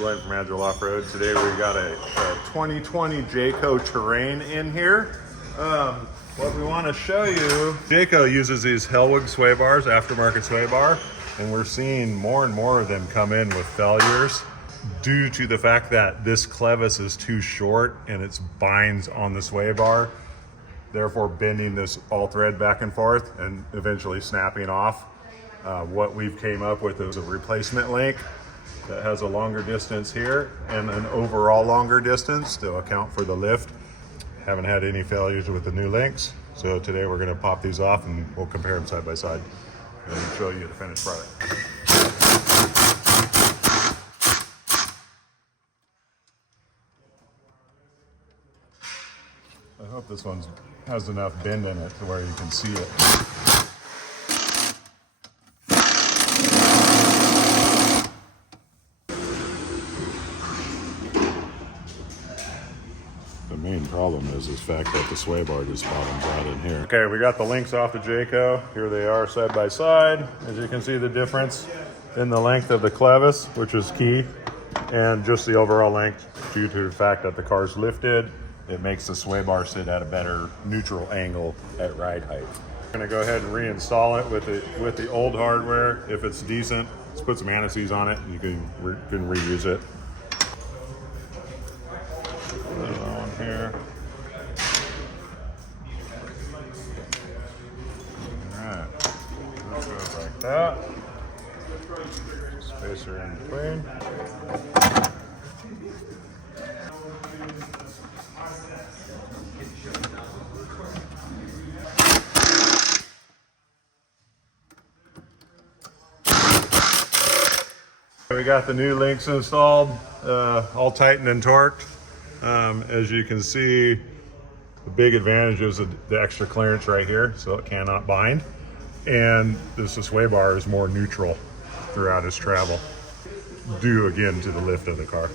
Glen from Agile Offroad. Today we got a 2020 Jayco Terrain in here. What we want to show you, Jayco uses these Hellwig Sway Bars, aftermarket sway bar, and we're seeing more and more of them come in with failures due to the fact that this clevis is too short and it binds on the sway bar, therefore bending this all thread back and forth and eventually snapping off. What we've came up with is a replacement link that has a longer distance here and an overall longer distance to account for the lift. Haven't had any failures with the new links, so today we're going to pop these off and we'll compare them side by side and show you the finished product. I hope this one has enough bend in it to where you can see it. The main problem is the fact that the sway bar just bottoms out in here. Okay, we got the links off the Jayco. Here they are side by side. As you can see, the difference in the length of the clevis, which is key, and just the overall length due to the fact that the car's lifted. It makes the sway bar sit at a better neutral angle at ride height. I'm gonna go ahead and reinstall it with the old hardware. If it's decent, let's put some anti-seize on it and you can reuse it. Put it on here. Alright, that goes like that. Spacer in between. We got the new links installed, all tightened and torqued. As you can see, the big advantage is the extra clearance right here, so it cannot bind. And this sway bar is more neutral throughout its travel, due again to the lift of the car.